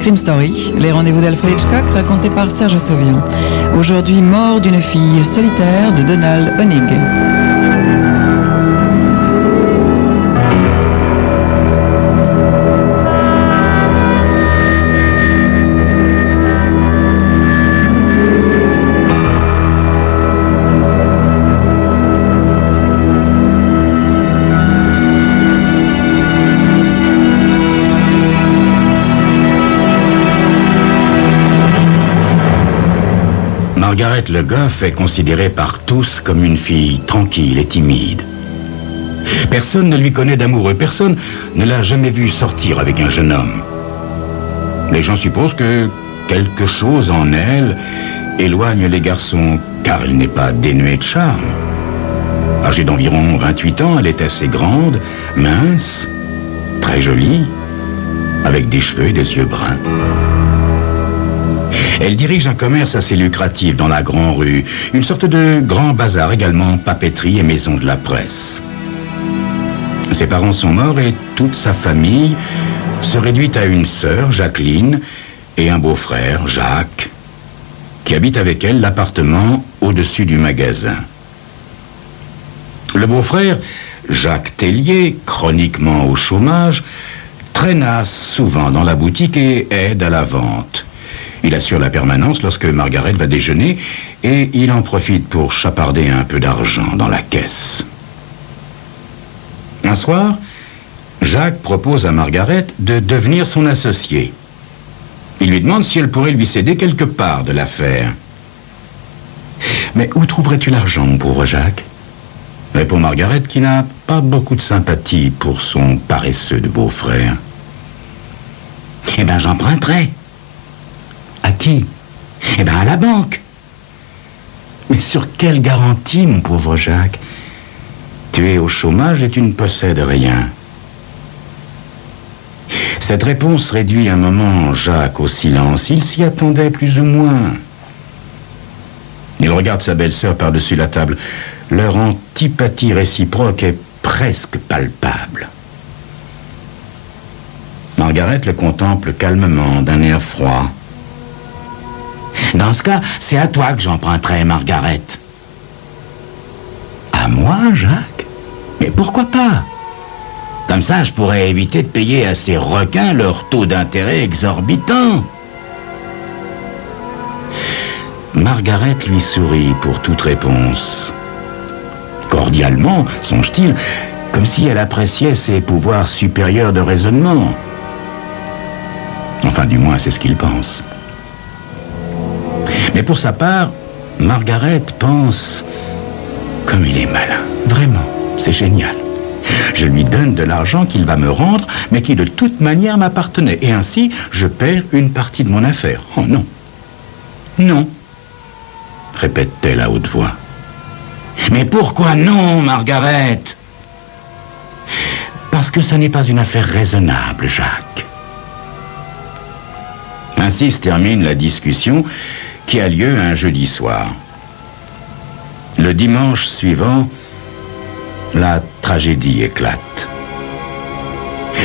Crime Story, les rendez-vous d'Alfred Hitchcock racontés par Serge Sauvian. Aujourd'hui, mort d'une fille solitaire de Donald Honig. Margaret Le Goff est considérée par tous comme une fille tranquille et timide. Personne ne lui connaît d'amoureux, personne ne l'a jamais vue sortir avec un jeune homme. Les gens supposent que quelque chose en elle éloigne les garçons, car elle n'est pas dénuée de charme. Âgée d'environ 28 ans, elle est assez grande, mince, très jolie, avec des cheveux et des yeux bruns. Elle dirige un commerce assez lucratif dans la Grande Rue, une sorte de grand bazar également, papeterie et maison de la presse. Ses parents sont morts et toute sa famille se réduit à une sœur, Jacqueline, et un beau-frère, Jacques, qui habite avec elle l'appartement au-dessus du magasin. Le beau-frère, Jacques Tellier, chroniquement au chômage, traînasse souvent dans la boutique et aide à la vente. Il assure la permanence lorsque Margaret va déjeuner et il en profite pour chaparder un peu d'argent dans la caisse. Un soir, Jacques propose à Margaret de devenir son associé. Il lui demande si elle pourrait lui céder quelque part de l'affaire. « Mais où trouverais-tu l'argent, mon pauvre Jacques ?» répond Margaret, qui n'a pas beaucoup de sympathie pour son paresseux de beau-frère. « Eh bien, j'emprunterai. » À qui? Eh bien, à la banque. Mais sur quelle garantie, mon pauvre Jacques? Tu es au chômage et tu ne possèdes rien. Cette réponse réduit un moment Jacques au silence. Il s'y attendait plus ou moins. Il regarde sa belle-sœur par-dessus la table. Leur antipathie réciproque est presque palpable. Margaret le contemple calmement, d'un air froid. Dans ce cas, c'est à toi que j'emprunterai, Margaret. À moi, Jacques? Mais pourquoi pas? Comme ça, je pourrais éviter de payer à ces requins leur taux d'intérêt exorbitant. Margaret lui sourit pour toute réponse. Cordialement, songe-t-il, comme si elle appréciait ses pouvoirs supérieurs de raisonnement. Enfin, du moins, c'est ce qu'il pense. Mais pour sa part, Margaret pense comme il est malin. Vraiment, c'est génial. Je lui donne de l'argent qu'il va me rendre, mais qui de toute manière m'appartenait. Et ainsi, je perds une partie de mon affaire. Oh non. Non, répète-t-elle à haute voix. Mais pourquoi non, Margaret? Parce que ça n'est pas une affaire raisonnable, Jacques. Ainsi se termine la discussion qui a lieu un jeudi soir. Le dimanche suivant, la tragédie éclate.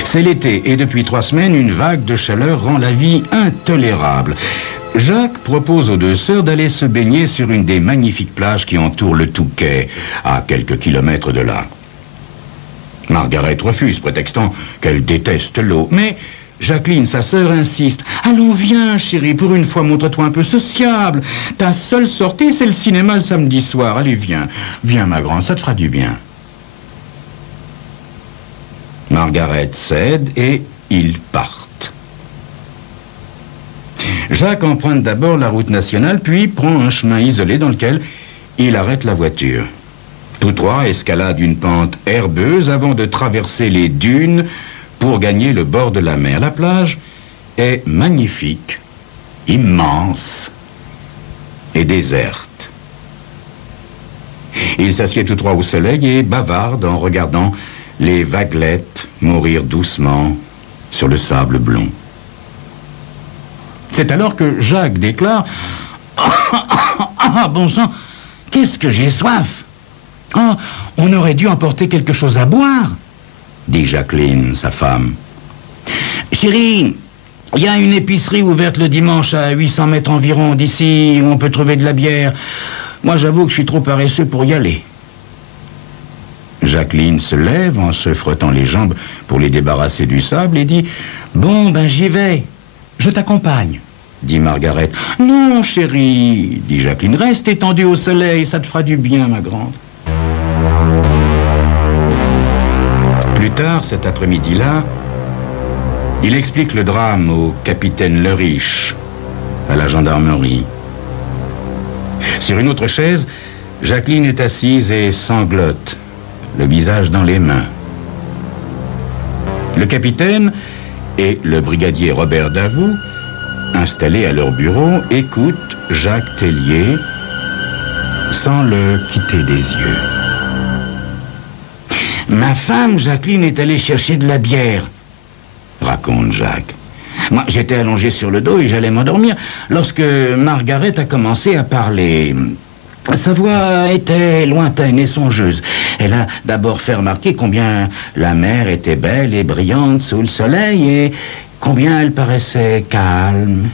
C'est l'été et depuis 3 semaines, une vague de chaleur rend la vie intolérable. Jacques propose aux 2 sœurs d'aller se baigner sur une des magnifiques plages qui entourent le Touquet, à quelques kilomètres de là. Margaret refuse, prétextant qu'elle déteste l'eau, mais Jacqueline, sa sœur, insiste. « Allons, viens, chérie, pour une fois, montre-toi un peu sociable. Ta seule sortie, c'est le cinéma le samedi soir. Allez, viens. Viens, ma grande, ça te fera du bien. » Margaret cède et ils partent. Jacques emprunte d'abord la route nationale, puis prend un chemin isolé dans lequel il arrête la voiture. Tous 3 escaladent une pente herbeuse avant de traverser les dunes pour gagner le bord de la mer. La plage est magnifique, immense et déserte. Ils s'assiedent tous 3 au soleil et bavardent en regardant les vaguelettes mourir doucement sur le sable blond. C'est alors que Jacques déclare « Ah, bon sang, qu'est-ce que j'ai soif! Oh, on aurait dû emporter quelque chose à boire !» dit Jacqueline, sa femme. « Chérie, Il y a une épicerie ouverte le dimanche à 800 mètres environ d'ici, où on peut trouver de la bière. Moi, j'avoue que je suis trop paresseux pour y aller. Jacqueline se lève en se frottant les jambes pour les débarrasser du sable et dit « Bon, ben j'y vais. Je t'accompagne. » dit Margaret. « Non, chérie, dit Jacqueline, reste étendue au soleil, ça te fera du bien, ma grande. » Plus tard, cet après-midi-là, il explique le drame au capitaine Leriche, à la gendarmerie. Sur une autre chaise, Jacqueline est assise et sanglote, le visage dans les mains. Le capitaine et le brigadier Robert Davout, installés à leur bureau, écoutent Jacques Tellier sans le quitter des yeux. « Ma femme, Jacqueline, est allée chercher de la bière, » raconte Jacques. « Moi, j'étais allongé sur le dos et j'allais m'endormir lorsque Margaret a commencé à parler. Sa voix était lointaine et songeuse. Elle a d'abord fait remarquer combien la mer était belle et brillante sous le soleil et combien elle paraissait calme.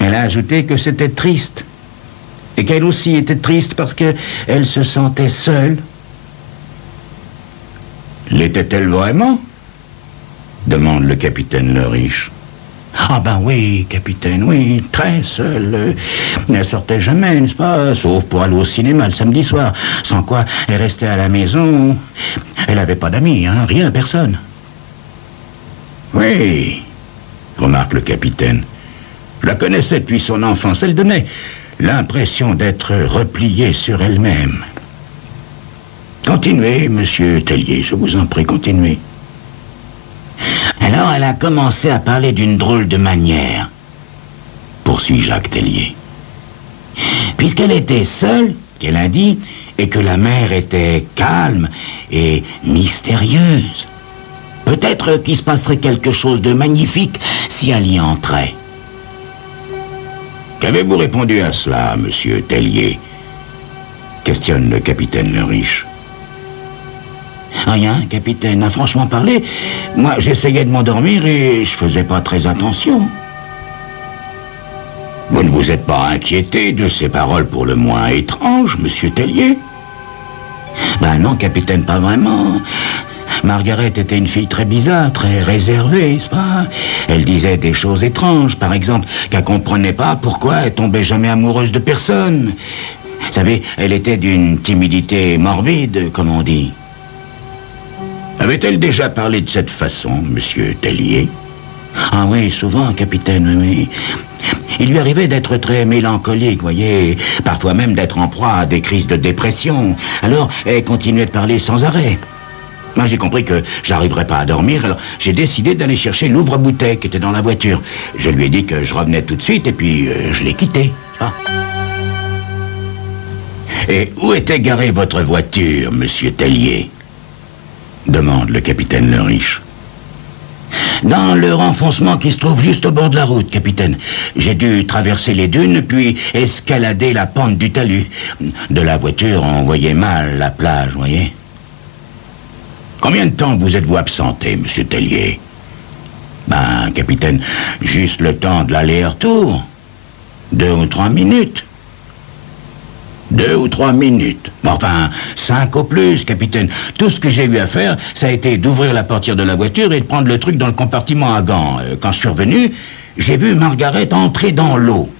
Elle a ajouté que c'était triste et qu'elle aussi était triste parce qu'elle se sentait seule. » « L'était-elle vraiment ?» demande le capitaine Leriche. « Ah ben oui, capitaine, oui, très seule. Elle sortait jamais, n'est-ce pas, sauf pour aller au cinéma le samedi soir, sans quoi elle restait à la maison. Elle n'avait pas d'amis, hein, rien, personne. »« Oui, remarque le capitaine. Je la connaissais depuis son enfance. Elle donnait l'impression d'être repliée sur elle-même. » Continuez, monsieur Tellier, je vous en prie, continuez. Alors elle a commencé à parler d'une drôle de manière, poursuit Jacques Tellier. Puisqu'elle était seule, qu'elle a dit, et que la mer était calme et mystérieuse, peut-être qu'il se passerait quelque chose de magnifique si elle y entrait. Qu'avez-vous répondu à cela, monsieur Tellier ? Questionne le capitaine Leriche. Rien, capitaine, à franchement parler, moi j'essayais de m'endormir et je faisais pas très attention. Vous ne vous êtes pas inquiété de ces paroles pour le moins étranges, monsieur Tellier? Ben non, capitaine, pas vraiment. Margaret était une fille très bizarre, très réservée, n'est-ce pas? Elle disait des choses étranges, par exemple, qu'elle comprenait pas pourquoi elle tombait jamais amoureuse de personne. Vous savez, elle était d'une timidité morbide, comme on dit. Avait-elle déjà parlé de cette façon, monsieur Tellier? Ah oui, souvent, capitaine, oui. Il lui arrivait d'être très mélancolique, voyez, parfois même d'être en proie à des crises de dépression. Alors, elle continuait de parler sans arrêt. Moi, j'ai compris que j'arriverais pas à dormir, alors j'ai décidé d'aller chercher l'ouvre-bouteille qui était dans la voiture. Je lui ai dit que je revenais tout de suite, et puis je l'ai quitté. Ah. Et où était garée votre voiture, monsieur Tellier? Demande le capitaine Leriche. Dans le renfoncement qui se trouve juste au bord de la route, capitaine. J'ai dû traverser les dunes, puis escalader la pente du talus. De la voiture, on voyait mal la plage, voyez. Combien de temps vous êtes-vous absenté, monsieur Tellier? Ben, capitaine, juste le temps de l'aller-retour. 2 ou 3 minutes. 2 ou 3 minutes. Enfin, 5 au plus, capitaine. Tout ce que j'ai eu à faire, ça a été d'ouvrir la portière de la voiture et de prendre le truc dans le compartiment à gants. Quand je suis revenu, j'ai vu Margaret entrer dans l'eau.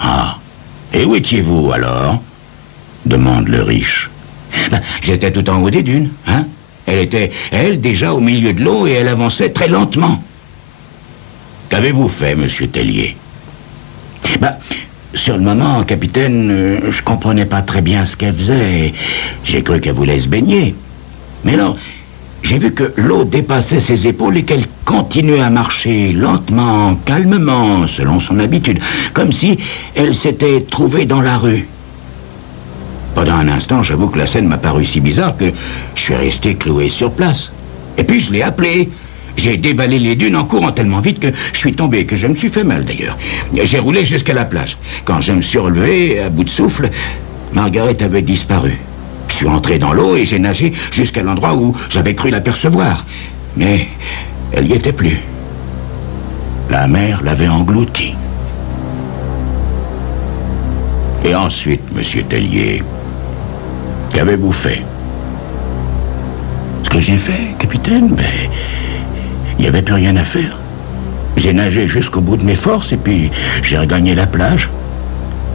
Ah. Et où étiez-vous, alors? Demande Leriche. Ben, j'étais tout en haut des dunes, hein. Elle était, elle, déjà au milieu de l'eau et elle avançait très lentement. Qu'avez-vous fait, monsieur Tellier? Ben... Sur le moment, capitaine, je comprenais pas très bien ce qu'elle faisait. J'ai cru qu'elle voulait se baigner. Mais non, j'ai vu que l'eau dépassait ses épaules et qu'elle continuait à marcher lentement, calmement, selon son habitude, comme si elle s'était trouvée dans la rue. Pendant un instant, j'avoue que la scène m'a paru si bizarre que je suis resté cloué sur place. Et puis je l'ai appelée. J'ai dévalé les dunes en courant tellement vite que je suis tombé, que je me suis fait mal d'ailleurs. J'ai roulé jusqu'à la plage. Quand je me suis relevé, à bout de souffle, Margaret avait disparu. Je suis entré dans l'eau et j'ai nagé jusqu'à l'endroit où j'avais cru l'apercevoir. Mais elle n'y était plus. La mer l'avait englouti. Et ensuite, monsieur Tellier, qu'avez-vous fait? Ce que j'ai fait, capitaine, il n'y avait plus rien à faire. J'ai nagé jusqu'au bout de mes forces et puis j'ai regagné la plage.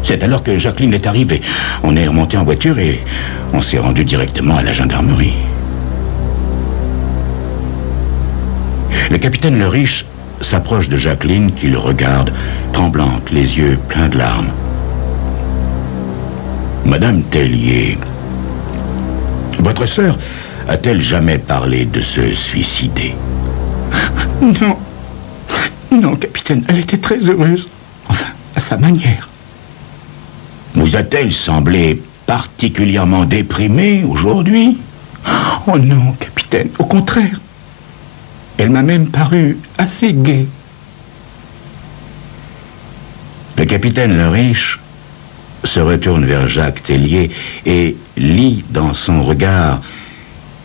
C'est alors que Jacqueline est arrivée. On est remonté en voiture et on s'est rendu directement à la gendarmerie. Le capitaine Le Riche s'approche de Jacqueline qui le regarde, tremblante, les yeux pleins de larmes. Madame Tellier, votre sœur a-t-elle jamais parlé de se suicider? Non. Non, capitaine, elle était très heureuse. Enfin, à sa manière. Vous a-t-elle semblé particulièrement déprimée aujourd'hui? Oh non, capitaine, au contraire. Elle m'a même paru assez gaie. Le capitaine Le Riche se retourne vers Jacques Tellier et lit dans son regard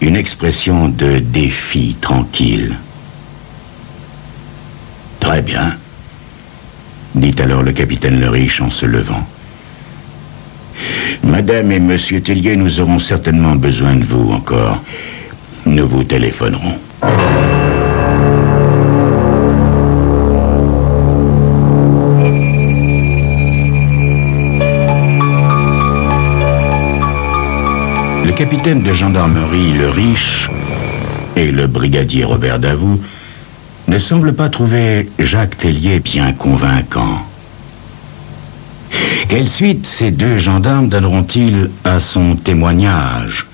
une expression de défi tranquille. Très bien, dit alors le capitaine Le Riche en se levant. Madame et monsieur Tellier, nous aurons certainement besoin de vous encore. Nous vous téléphonerons. Le capitaine de gendarmerie Le Riche et le brigadier Robert Davout ne semblent pas trouver Jacques Tellier bien convaincant. Quelle suite ces deux gendarmes donneront-ils à son témoignage?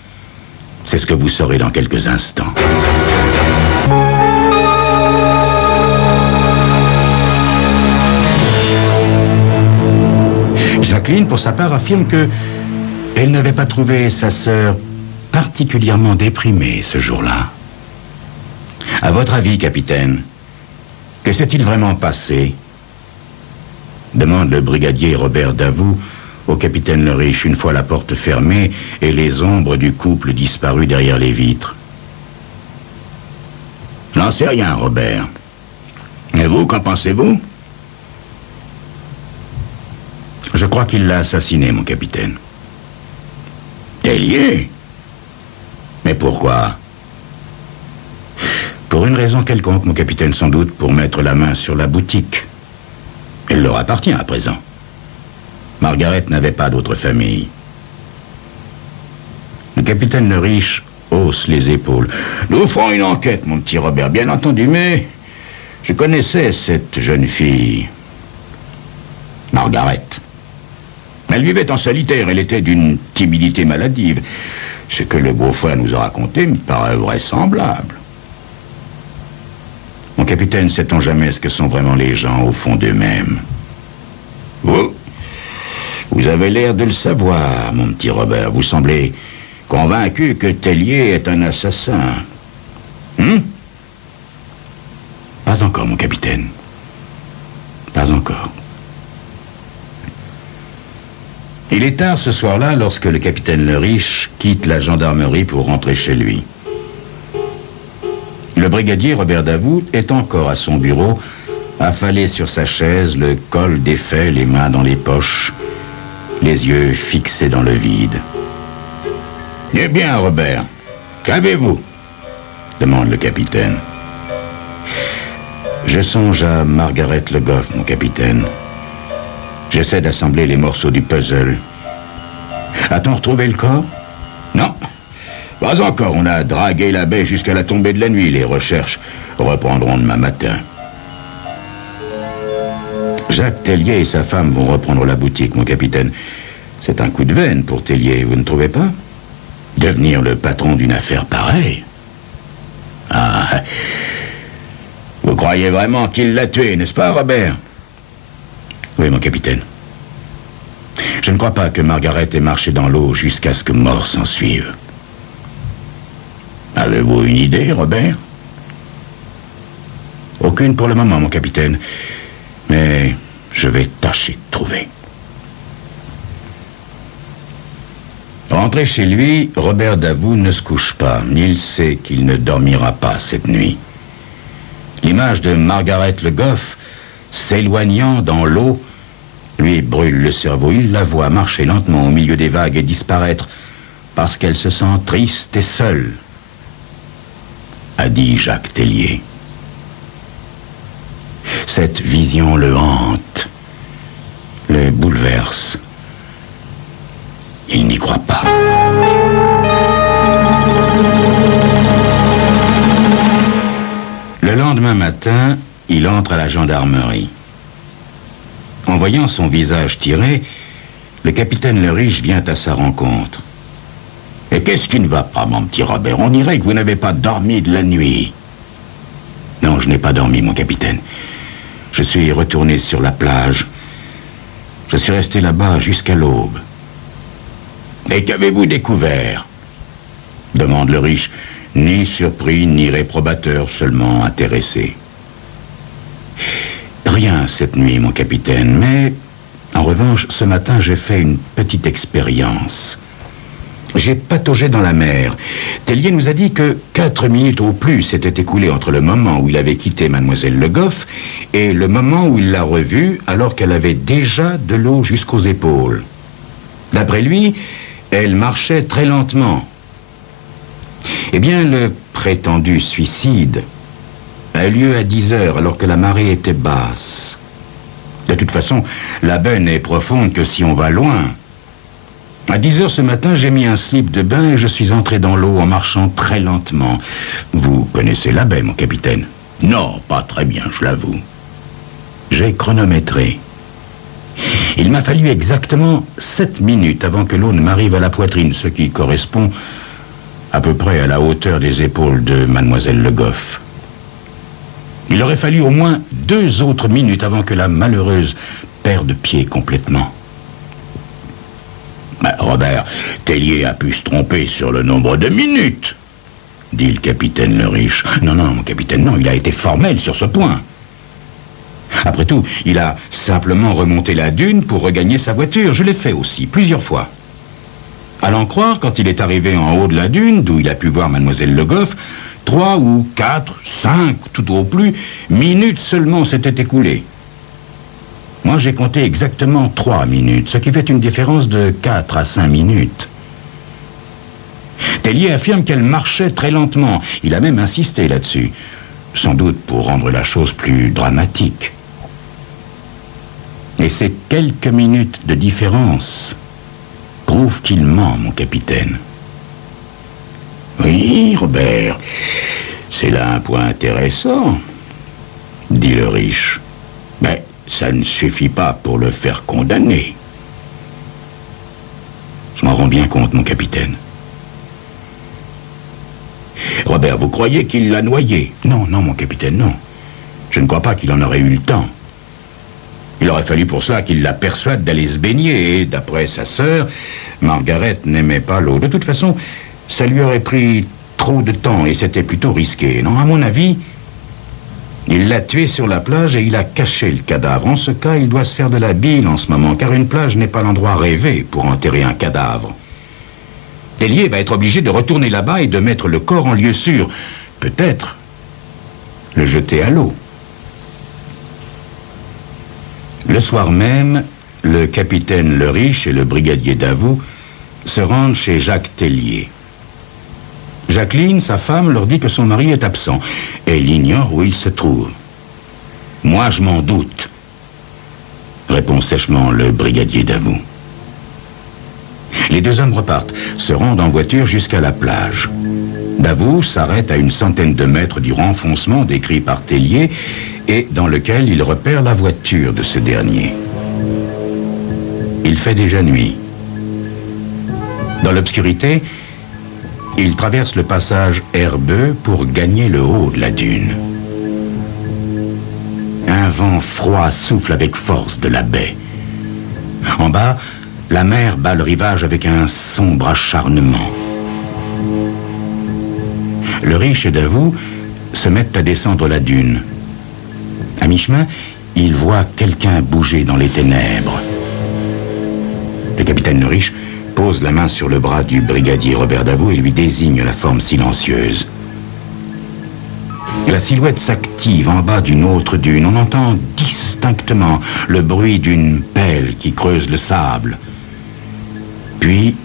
C'est ce que vous saurez dans quelques instants. Jacqueline, pour sa part, affirme que elle n'avait pas trouvé sa sœur particulièrement déprimée ce jour-là. À votre avis, capitaine, que s'est-il vraiment passé? Demande le brigadier Robert Davout au capitaine Le Riche une fois la porte fermée et les ombres du couple disparues derrière les vitres. J'en sais rien, Robert. Et vous, qu'en pensez-vous? Je crois qu'il l'a assassiné, mon capitaine. Tellier? Mais pourquoi? Pour une raison quelconque, mon capitaine, sans doute pour mettre la main sur la boutique. Elle leur appartient à présent. Margaret n'avait pas d'autre famille. Le capitaine Le Riche hausse les épaules. Nous ferons une enquête, mon petit Robert, bien entendu, mais je connaissais cette jeune fille, Margaret. Elle vivait en solitaire, elle était d'une timidité maladive. Ce que le beau-frère nous a raconté me paraît vraisemblable. Mon capitaine, sait-on jamais ce que sont vraiment les gens au fond d'eux-mêmes? Vous avez l'air de le savoir, mon petit Robert. Vous semblez convaincu que Tellier est un assassin. Pas encore, mon capitaine. Pas encore. Il est tard ce soir-là lorsque le capitaine Le Riche quitte la gendarmerie pour rentrer chez lui. Le brigadier Robert Davout est encore à son bureau, affalé sur sa chaise, le col défait, les mains dans les poches, les yeux fixés dans le vide. « Eh bien, Robert, qu'avez-vous » demande le capitaine. « Je songe à Margaret Le Goff, mon capitaine. J'essaie d'assembler les morceaux du puzzle. A-t-on retrouvé le corps? Non. Pas encore. On a dragué la baie jusqu'à la tombée de la nuit. Les recherches reprendront demain matin. Jacques Tellier et sa femme vont reprendre la boutique, mon capitaine. C'est un coup de veine pour Tellier, vous ne trouvez pas? Devenir le patron d'une affaire pareille? Ah, vous croyez vraiment qu'il l'a tué, n'est-ce pas, Robert? Oui, mon capitaine. Je ne crois pas que Margaret ait marché dans l'eau jusqu'à ce que mort s'en suive. Avez-vous une idée, Robert? Aucune pour le moment, mon capitaine. Mais je vais tâcher de trouver. Rentré chez lui, Robert Davout ne se couche pas. Il sait qu'il ne dormira pas cette nuit. L'image de Margaret Le Goff s'éloignant dans l'eau lui brûle le cerveau. Il la voit marcher lentement au milieu des vagues et disparaître parce qu'elle se sent triste et seule, a dit Jacques Tellier. Cette vision le hante, le bouleverse. Il n'y croit pas. Le lendemain matin, il entre à la gendarmerie. En voyant son visage tiré, le capitaine Le Riche vient à sa rencontre. « Et qu'est-ce qui ne va pas, mon petit Robert? On dirait que vous n'avez pas dormi de la nuit. » « Non, je n'ai pas dormi, mon capitaine. Je suis retourné sur la plage. Je suis resté là-bas jusqu'à l'aube. »« Et qu'avez-vous découvert ?» demande Le Riche, ni surpris, ni réprobateur, seulement intéressé. « Rien cette nuit, mon capitaine, mais en revanche, ce matin, j'ai fait une petite expérience. J'ai pataugé dans la mer. Tellier nous a dit que 4 minutes au plus s'étaient écoulées entre le moment où il avait quitté mademoiselle Le Goff et le moment où il l'a revue alors qu'elle avait déjà de l'eau jusqu'aux épaules. D'après lui, elle marchait très lentement. Eh bien, le prétendu suicide a eu lieu à 10 heures alors que la marée était basse. De toute façon, la baie n'est profonde que si on va loin. À 10 heures ce matin, j'ai mis un slip de bain et je suis entré dans l'eau en marchant très lentement. Vous connaissez la baie, mon capitaine? Non, pas très bien, je l'avoue. J'ai chronométré. Il m'a fallu exactement 7 minutes avant que l'eau ne m'arrive à la poitrine, ce qui correspond à peu près à la hauteur des épaules de mademoiselle Le Goff. Il aurait fallu au moins 2 autres minutes avant que la malheureuse perde pied complètement. Robert, Tellier a pu se tromper sur le nombre de minutes, dit le capitaine Le Riche. Non, mon capitaine, non, il a été formel sur ce point. Après tout, il a simplement remonté la dune pour regagner sa voiture. Je l'ai fait aussi, plusieurs fois. À l'en croire, quand il est arrivé en haut de la dune, d'où il a pu voir mademoiselle Le Goff, 3 ou 4, 5, tout au plus, minutes seulement s'étaient écoulées. Moi, j'ai compté exactement 3 minutes, ce qui fait une différence de 4 à 5 minutes. Tellier affirme qu'elle marchait très lentement. Il a même insisté là-dessus, sans doute pour rendre la chose plus dramatique. Et ces quelques minutes de différence prouvent qu'il ment, mon capitaine. Oui, Robert, c'est là un point intéressant, dit Le Riche. Mais ça ne suffit pas pour le faire condamner. Je m'en rends bien compte, mon capitaine. Robert, vous croyez qu'il l'a noyé? Non, mon capitaine, non. Je ne crois pas qu'il en aurait eu le temps. Il aurait fallu pour cela qu'il la persuade d'aller se baigner, et d'après sa sœur, Margaret n'aimait pas l'eau. De toute façon, ça lui aurait pris trop de temps, et c'était plutôt risqué. Non, à mon avis, il l'a tué sur la plage et il a caché le cadavre. En ce cas, il doit se faire de la bile en ce moment, car une plage n'est pas l'endroit rêvé pour enterrer un cadavre. Tellier va être obligé de retourner là-bas et de mettre le corps en lieu sûr. Peut-être le jeter à l'eau. Le soir même, le capitaine Le Riche et le brigadier Davout se rendent chez Jacques Tellier. Jacqueline, sa femme, leur dit que son mari est absent. Elle ignore où il se trouve. « Moi, je m'en doute », répond sèchement le brigadier Davout. Les 2 hommes repartent, se rendent en voiture jusqu'à la plage. Davout s'arrête à une centaine de mètres du renfoncement décrit par Tellier et dans lequel il repère la voiture de ce dernier. Il fait déjà nuit. Dans l'obscurité, il traverse le passage herbeux pour gagner le haut de la dune. Un vent froid souffle avec force de la baie. En bas, la mer bat le rivage avec un sombre acharnement. Le Riche et Davout se mettent à descendre la dune. À mi-chemin, ils voient quelqu'un bouger dans les ténèbres. Le capitaine Le Riche pose la main sur le bras du brigadier Robert Davout et lui désigne la forme silencieuse. La silhouette s'active en bas d'une autre dune. On entend distinctement le bruit d'une pelle qui creuse le sable. Puis,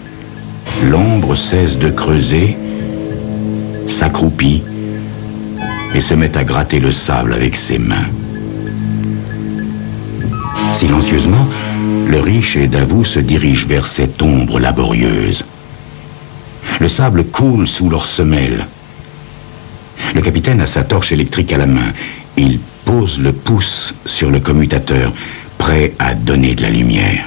l'ombre cesse de creuser, s'accroupit et se met à gratter le sable avec ses mains. Silencieusement, le riche et Davout se dirigent vers cette ombre laborieuse. Le sable coule sous leurs semelles. Le capitaine a sa torche électrique à la main. Il pose le pouce sur le commutateur, prêt à donner de la lumière.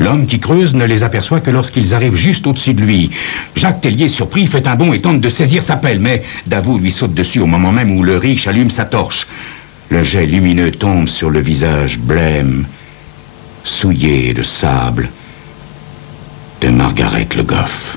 L'homme qui creuse ne les aperçoit que lorsqu'ils arrivent juste au-dessus de lui. Jacques Tellier, surpris, fait un bond et tente de saisir sa pelle, mais Davout lui saute dessus au moment même où le riche allume sa torche. Le jet lumineux tombe sur le visage blême, souillé de sable, de Margaret Le Goff.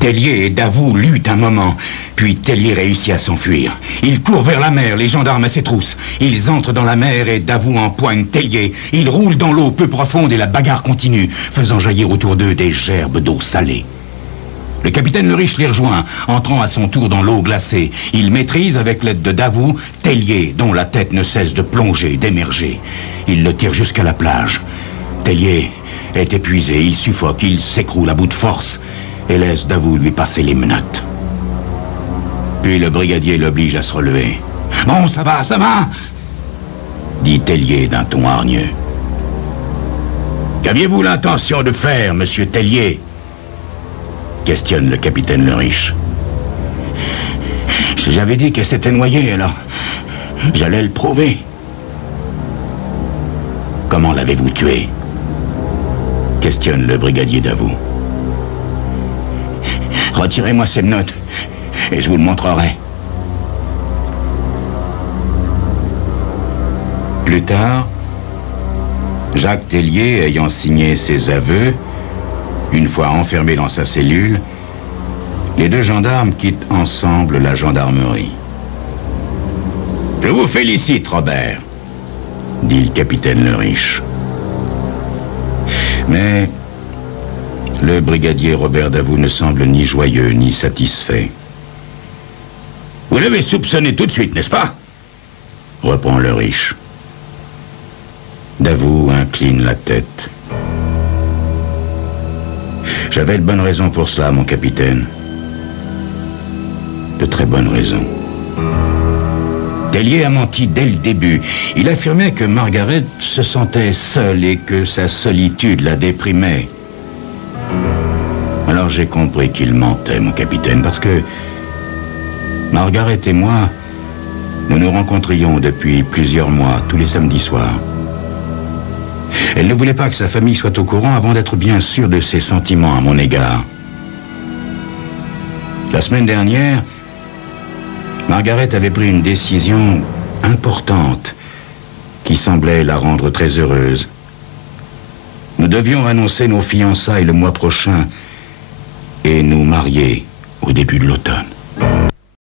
Tellier et Davout luttent un moment, puis Tellier réussit à s'enfuir. Il court vers la mer, les gendarmes à ses trousses. Ils entrent dans la mer et Davout empoigne Tellier. Ils roulent dans l'eau peu profonde et la bagarre continue, faisant jaillir autour d'eux des gerbes d'eau salée. Le capitaine Le Riche les rejoint, entrant à son tour dans l'eau glacée. Il maîtrise, avec l'aide de Davout, Tellier, dont la tête ne cesse de plonger, d'émerger. Il le tire jusqu'à la plage. Tellier est épuisé, il suffoque, il s'écroule à bout de force et laisse Davout lui passer les menottes. Puis le brigadier l'oblige à se relever. « Bon, ça va, dit Tellier d'un ton hargneux. « Qu'aviez-vous l'intention de faire, monsieur Tellier ?» questionne le capitaine Le Riche. « J'avais dit qu'elle s'était noyée, alors j'allais le prouver. »« Comment l'avez-vous tuée ?» questionne le brigadier Davout. « Retirez-moi ces menottes et je vous le montrerai. » Plus tard, Jacques Tellier, ayant signé ses aveux, une fois enfermé dans sa cellule, les deux gendarmes quittent ensemble la gendarmerie. « Je vous félicite, Robert, » dit le capitaine Le Riche. Mais le brigadier Robert Davout ne semble ni joyeux ni satisfait. « Vous l'avez soupçonné tout de suite, n'est-ce pas ?» reprend Le Riche. Davout incline la tête. « J'avais de bonnes raisons pour cela, mon capitaine. De très bonnes raisons. Tellier a menti dès le début. Il affirmait que Margaret se sentait seule et que sa solitude la déprimait. Alors j'ai compris qu'il mentait, mon capitaine, parce que Margaret et moi, nous nous rencontrions depuis plusieurs mois, tous les samedis soirs. Elle ne voulait pas que sa famille soit au courant avant d'être bien sûre de ses sentiments à mon égard. La semaine dernière, Margaret avait pris une décision importante qui semblait la rendre très heureuse. Nous devions annoncer nos fiançailles le mois prochain et nous marier au début de l'automne.